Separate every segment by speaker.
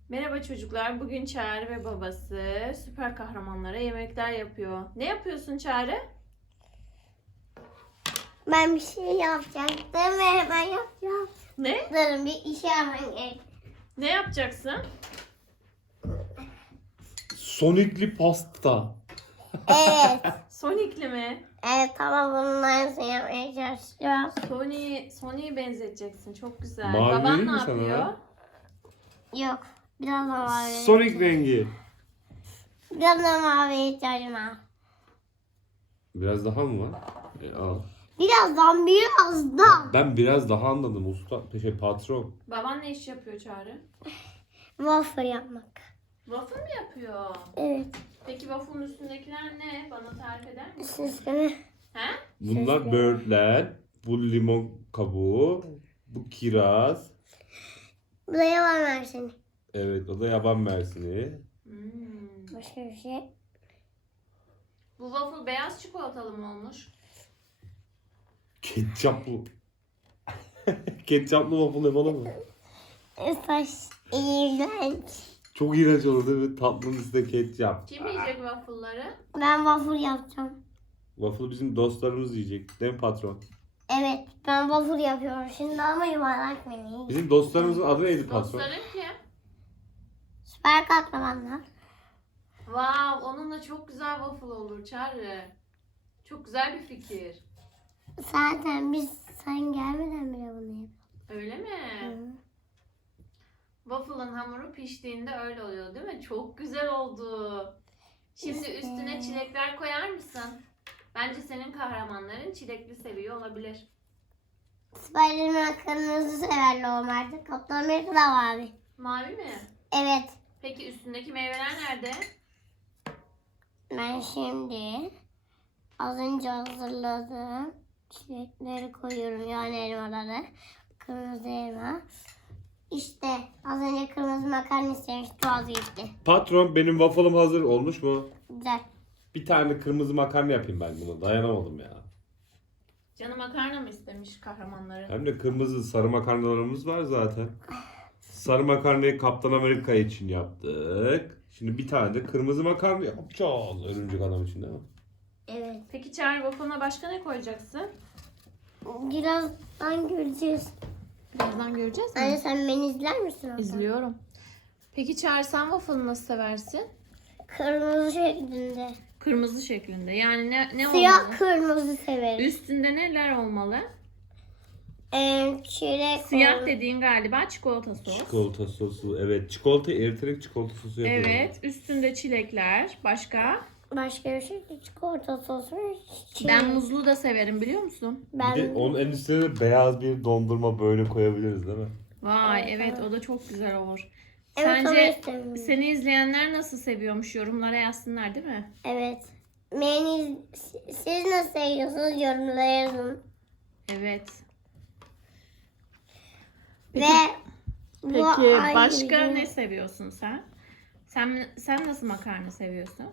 Speaker 1: Merhaba çocuklar. Bugün Çağrı ve babası süper kahramanlara yemekler yapıyor. Ne yapıyorsun Çağrı?
Speaker 2: Ben bir şey yapacaktım ve ben yapacağım.
Speaker 1: Ne?
Speaker 2: Durun bir işe hemen gerek.
Speaker 1: Ne yapacaksın?
Speaker 3: Sonic'li pasta.
Speaker 2: Evet.
Speaker 1: Sonic'li mi?
Speaker 2: Evet tamam bunun aynısını yapmaya çalışacağım.
Speaker 1: Sony'ye benzeteceksin. Çok güzel.
Speaker 3: Mavi
Speaker 1: Baban
Speaker 3: vereyim
Speaker 1: ne
Speaker 3: mi sana?
Speaker 1: yapıyor?
Speaker 2: Yok. Biraz da mavi.
Speaker 3: Sonic rengi.
Speaker 2: Biraz da mavi ihtiyacım var.
Speaker 3: Biraz daha mı var? Al.
Speaker 2: Birazdan birazdan.
Speaker 3: Ben biraz daha anladım usta. Patron.
Speaker 1: Baban ne iş yapıyor Çağrı?
Speaker 2: Waffle yapmak.
Speaker 1: Waffle mı yapıyor?
Speaker 2: Evet.
Speaker 1: Peki waffle'ın üstündekiler ne? Bana tarif eder misin?
Speaker 2: Süsleme.
Speaker 1: He?
Speaker 3: Bunlar
Speaker 2: Sesli.
Speaker 3: böğürtlen. Bu limon kabuğu. Bu kiraz.
Speaker 2: Bu da yalan versin.
Speaker 3: Evet, o da yaban mersini.
Speaker 2: Başka bir şey.
Speaker 1: Bu waffle beyaz çikolatalı mı olmuş?
Speaker 3: Ketçaplı. Ketçaplı waffle yapalım mı?
Speaker 2: Saç iğrenç.
Speaker 3: Çok iğrenç olur değil mi? Tatlının üstünde ketçap.
Speaker 1: Kim yiyecek waffle'ları?
Speaker 2: Ben waffle yapacağım.
Speaker 3: Waffle bizim dostlarımız yiyecek. Değil mi patron?
Speaker 2: Evet ben waffle yapıyorum şimdi ama yuvarlak beni.
Speaker 3: Bizim dostlarımızın adı neydi patron?
Speaker 1: Dostların kim?
Speaker 2: Süper kahramanlar.
Speaker 1: Wow, onunla çok güzel waffle olur Çağrı. Çok güzel bir fikir.
Speaker 2: Zaten biz sen gelmeden bile bunu yapıyoruz.
Speaker 1: Öyle mi? Waffle'ın hamuru piştiğinde öyle oluyor değil mi? Çok güzel oldu. Şimdi
Speaker 2: İşte.
Speaker 1: üstüne çilekler koyar mısın? Bence senin kahramanların çilekli seviyor olabilir.
Speaker 2: Spiderman kırmızı sever normalde. Kaptan Amerika da mavi.
Speaker 1: Mavi mi?
Speaker 2: Evet.
Speaker 1: Peki üstündeki meyveler nerede?
Speaker 2: Ben şimdi az önce hazırladım. Çilekleri koyuyorum yani elmaları. Kırmızı elma. İşte az önce kırmızı makarna istemişti vazgeçti.
Speaker 3: Patron benim waffle'ım hazır olmuş mu?
Speaker 2: Güzel.
Speaker 3: Bir tane kırmızı makarna yapayım ben buna. Dayanamadım ya.
Speaker 1: Canı makarna mı istemiş kahramanları?
Speaker 3: Hem de kırmızı sarı makarnalarımız var zaten. Sarı makarnayı Kaptan Amerika için yaptık. Şimdi bir tane de kırmızı makarna yapacağız. Örümcek adam için değil mi?
Speaker 2: Evet.
Speaker 1: Peki Çağrı waffle'ına başka ne koyacaksın?
Speaker 2: Birazdan göreceğiz.
Speaker 1: Birazdan göreceğiz mi?
Speaker 2: Anne sen beni izler misin? orada?
Speaker 1: İzliyorum. Peki Çağrı sen waffle'ı nasıl seversin?
Speaker 2: Kırmızı şeklinde.
Speaker 1: Kırmızı şeklinde. Yani ne
Speaker 2: Siyah
Speaker 1: olmalı?
Speaker 2: kırmızı severim.
Speaker 1: Üstünde neler olmalı?
Speaker 2: Çilek
Speaker 1: Siyah
Speaker 2: olur.
Speaker 1: dediğin galiba çikolata sos.
Speaker 3: Çikolata sosu. Evet. Çikolata eriterek çikolata sosu yapıyorum.
Speaker 1: Evet. Üstünde çilekler. Başka?
Speaker 2: Başka bir şey de çikolata sosu ve çilek.
Speaker 1: Ben muzlu da severim biliyor musun?
Speaker 3: Bir
Speaker 2: Ben
Speaker 3: de onun en üstüne de beyaz bir dondurma böyle koyabiliriz değil mi?
Speaker 1: Vay
Speaker 2: Evet,
Speaker 1: evet
Speaker 2: evet.
Speaker 1: o da çok güzel olur.
Speaker 2: Evet, onu
Speaker 1: Sence
Speaker 2: istiyorum.
Speaker 1: seni izleyenler nasıl seviyormuş yorumlara yazsınlar değil mi?
Speaker 2: Evet. Siz nasıl seviyorsunuz yorumlara yazın.
Speaker 1: Evet.
Speaker 2: Ve bu
Speaker 1: Peki
Speaker 2: ay
Speaker 1: başka
Speaker 2: video-
Speaker 1: ne seviyorsun sen? Sen nasıl makarna seviyorsun?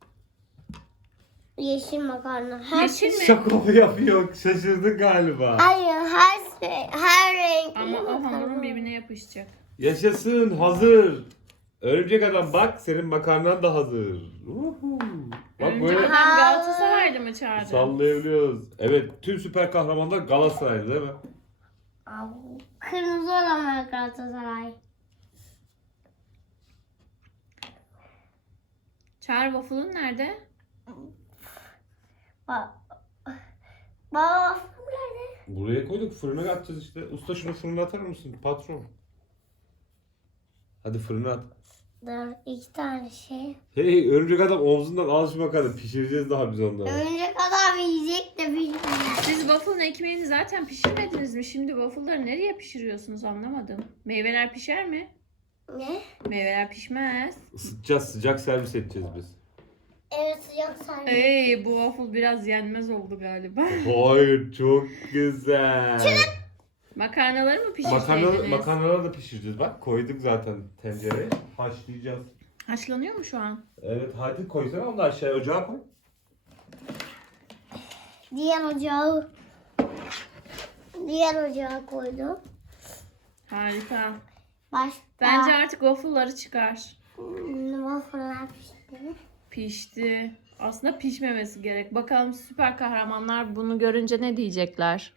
Speaker 2: Yeşil makarna. Her,
Speaker 1: Yeşil mi?
Speaker 3: Şaka mı yapıyor? Şaşırdın galiba.
Speaker 2: hayır her renkli
Speaker 1: Ama o
Speaker 2: makarna.
Speaker 1: hamurun birbirine yapışacak.
Speaker 3: Yaşasın hazır. Örümcek adam bak senin makarnan da hazır. Uhu. Bak
Speaker 1: Örümcek
Speaker 3: böyle
Speaker 1: adam Galatasaraylı mı çağırdı?
Speaker 3: sallayabiliyoruz. Evet tüm süper kahramanlar Galatasaraylı değil mi?
Speaker 2: Kırmızı olan Galatasaray.
Speaker 1: Çağrı waffle'ın nerede?
Speaker 2: Baba nerede?
Speaker 3: Buraya koyduk fırına atacağız işte. Usta şunu fırına atar mısın patron? Hadi fırına at.
Speaker 2: Dur iki tane şey.
Speaker 3: Hey örümcek adam omzundan al şu makarna pişireceğiz daha biz onları.
Speaker 2: Önce kadar yiyecek de bilmiyorum.
Speaker 1: Siz waffle'ın ekmeğini zaten pişirmediniz mi? Şimdi waffle'ları nereye pişiriyorsunuz anlamadım. Meyveler pişer mi?
Speaker 2: Ne?
Speaker 1: Meyveler pişmez.
Speaker 3: Isıtacağız sıcak servis edeceğiz biz.
Speaker 2: Evet sıcak sarma.
Speaker 1: Ey bu waffle biraz yenmez oldu galiba.
Speaker 3: Hayır çok güzel.
Speaker 1: Makarnaları mı pişirseydiniz?
Speaker 3: Makarnaları da pişireceğiz bak koyduk zaten tencereye haşlayacağız.
Speaker 1: Haşlanıyor mu şu an?
Speaker 3: Evet hadi koysana onu da aşağıya ocağa koy.
Speaker 2: Diğer ocağa koydum.
Speaker 1: Harika.
Speaker 2: Başka.
Speaker 1: Bence artık waffle'ları çıkar.
Speaker 2: Waffle'lar pişti.
Speaker 1: Pişti. Aslında pişmemesi gerek. Bakalım süper kahramanlar bunu görünce ne diyecekler?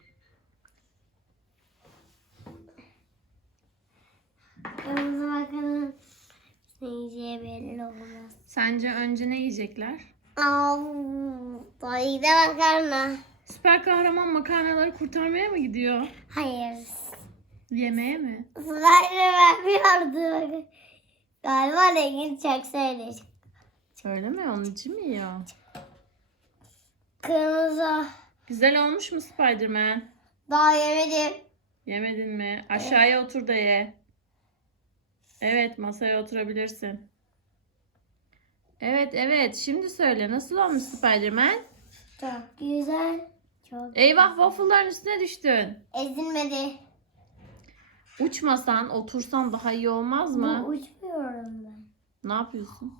Speaker 2: Kırmızı bakalım. Ne yiyeceği belli olmaz.
Speaker 1: Sence önce ne yiyecekler?
Speaker 2: Tabii de makarna.
Speaker 1: Süper kahraman makarnaları kurtarmaya mı gidiyor?
Speaker 2: Hayır.
Speaker 1: Yemeğe mi?
Speaker 2: Spiderman bir ordu. Galiba rengini çok sevdi.
Speaker 1: Öyle mi? Onun için mi yiyor?
Speaker 2: Kırmızı.
Speaker 1: Güzel olmuş mu Spider-Man?
Speaker 2: Daha yemedim.
Speaker 1: Yemedin mi? Aşağıya otur da ye. Evet, masaya oturabilirsin. Evet, evet. Şimdi söyle. Nasıl olmuş Spider-Man?
Speaker 2: Çok güzel. Çok
Speaker 1: Eyvah, waffle'ların üstüne düştün.
Speaker 2: ezilmedi.
Speaker 1: Uçmasan, otursan daha iyi olmaz mı?
Speaker 2: Bu uçmuyorum ben.
Speaker 1: Ne yapıyorsun?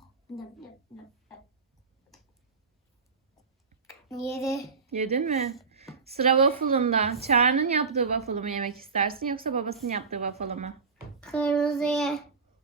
Speaker 2: Yedi.
Speaker 1: Yedin mi? Sıra waffle'ında. Çağrı'nın yaptığı waffle'ı mı yemek istersin yoksa babasının yaptığı waffle'ı mı?
Speaker 2: Kırmızıyı.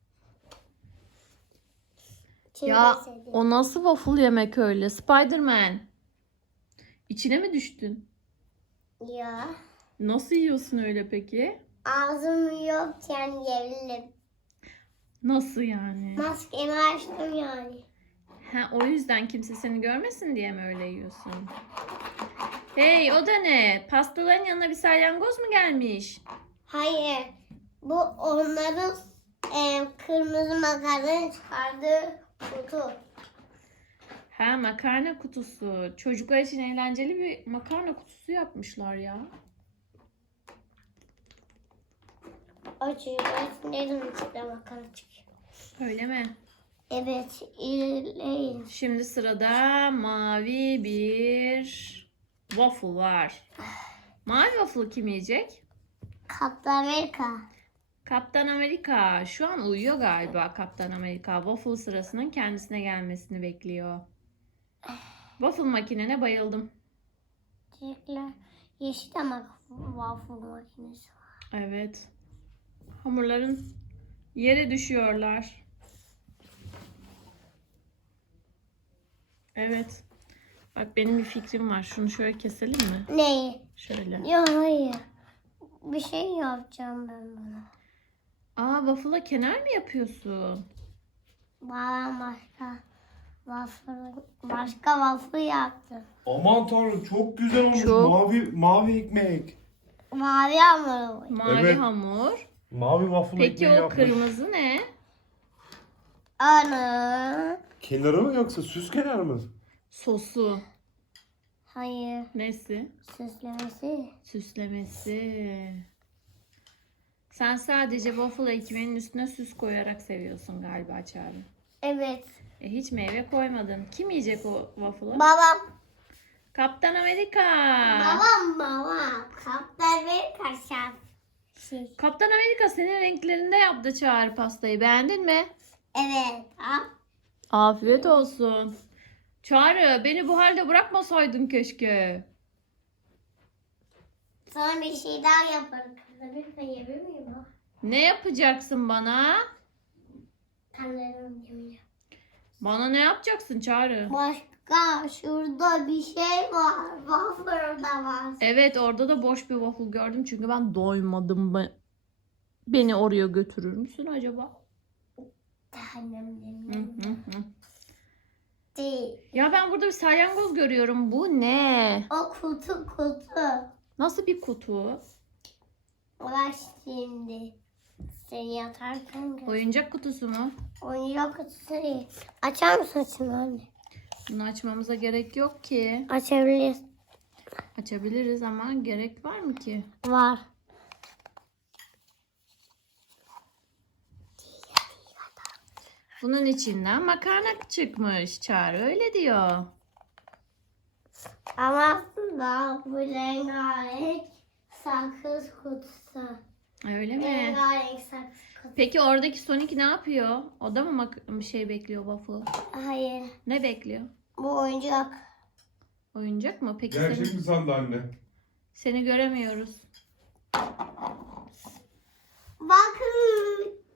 Speaker 1: Ya o nasıl waffle yemek öyle? Spider-Man. İçine mi düştün?
Speaker 2: Ya.
Speaker 1: Nasıl yiyorsun öyle peki?
Speaker 2: Ağzım yokken yiyebilirim.
Speaker 1: Nasıl yani?
Speaker 2: Maskemi açtım yani.
Speaker 1: Ha, o yüzden kimse seni görmesin diye mi öyle yiyorsun? Hey, o da ne? Pastaların yanına bir salyangoz mu gelmiş?
Speaker 2: Hayır. Bu onların kırmızı makarna çıkardığı kutu.
Speaker 1: Ha, makarna kutusu. Çocuklar için eğlenceli bir makarna kutusu yapmışlar ya.
Speaker 2: O çocuklar içinden içinde makarna çıkıyor.
Speaker 1: Öyle mi?
Speaker 2: Evet. İyileyin.
Speaker 1: Şimdi sırada mavi bir waffle var. Mavi waffle kim yiyecek?
Speaker 2: Kaptan Amerika.
Speaker 1: Kaptan Amerika. Şu an uyuyor galiba Kaptan Amerika. Waffle sırasının kendisine gelmesini bekliyor. Waffle makinene bayıldım.
Speaker 2: Çocuklar yeşil ama waffle makinesi var.
Speaker 1: Evet. Hamurların yere düşüyorlar. Evet. Bak benim bir fikrim var. Şunu şöyle keselim mi?
Speaker 2: Neyi?
Speaker 1: Şöyle.
Speaker 2: Yok hayır. Bir şey yapacağım ben buna.
Speaker 1: Aa, waffle'a kenar mı yapıyorsun?
Speaker 2: Bana başka waffle yaptım.
Speaker 3: Aman tanrım çok güzel olmuş.
Speaker 1: Çok.
Speaker 3: Mavi ekmek.
Speaker 2: Mavi hamuru.
Speaker 1: Mavi
Speaker 3: Evet.
Speaker 1: hamur.
Speaker 3: Mavi waffle
Speaker 1: Peki
Speaker 3: ekmeği
Speaker 1: o
Speaker 3: yapmış.
Speaker 1: kırmızı ne?
Speaker 2: Ana.
Speaker 3: Kenarı mı yoksa süs kenarı mı?
Speaker 1: Sosu.
Speaker 2: Hayır.
Speaker 1: Nesi?
Speaker 2: Süslemesi.
Speaker 1: Süslemesi. Sen sadece waffle ekmeğinin üstüne süs koyarak seviyorsun galiba Çağrı.
Speaker 2: Evet.
Speaker 1: Hiç meyve koymadın. Kim yiyecek o waffle'ı?
Speaker 2: Babam.
Speaker 1: Kaptan Amerika.
Speaker 2: Babam. Kaptan Amerika şef.
Speaker 1: Kaptan Amerika senin renklerinde yaptı Çağrı pastayı. Beğendin mi?
Speaker 2: Evet.
Speaker 1: Afiyet olsun. Çağrı, beni bu halde bırakmasaydın keşke.
Speaker 2: Sonra bir şey daha yaparım. Kaptan Amerika yiyebilir miyim?
Speaker 1: Ne yapacaksın bana?
Speaker 2: Kanlarım yemiyor.
Speaker 1: Bana ne yapacaksın Çağrı?
Speaker 2: Başka şurada bir şey var. Waffle da var.
Speaker 1: Evet, orada da boş bir waffle gördüm çünkü ben doymadım. Beni oraya götürür müsün acaba? Hı hı hı.
Speaker 2: Değil.
Speaker 1: Ya ben burada bir salyangoz görüyorum. Bu ne?
Speaker 2: O kutu.
Speaker 1: Nasıl bir kutu?
Speaker 2: Bak şimdi. Seni yatarken gör.
Speaker 1: Oyuncak kutusu mu?
Speaker 2: Oyuncak kutusu değil. Açar mısın şunu anne?
Speaker 1: Bunu açmamıza gerek yok ki.
Speaker 2: Açabiliriz.
Speaker 1: Açabiliriz ama gerek var mı ki?
Speaker 2: Var.
Speaker 1: Bunun içinden makarna çıkmış Çağrı öyle diyor.
Speaker 2: Ama aslında bu rengarenk sakız kutusu.
Speaker 1: Öyle mi?
Speaker 2: Rengarenk sakız kutusu.
Speaker 1: Peki oradaki Sonic ne yapıyor? O da mı bir şey bekliyor waffle?
Speaker 2: Hayır.
Speaker 1: Ne bekliyor?
Speaker 2: Bu oyuncak.
Speaker 1: Oyuncak mı? Peki
Speaker 3: Gerçek mi sandı anne?
Speaker 1: seni göremiyoruz.
Speaker 2: Bakın.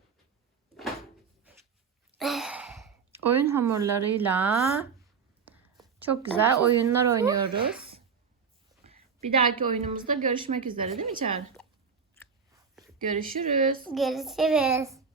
Speaker 1: oyun hamurlarıyla çok güzel oyunlar oynuyoruz. Bir dahaki oyunumuzda görüşmek üzere değil mi Çağrı? Görüşürüz.
Speaker 2: Görüşürüz.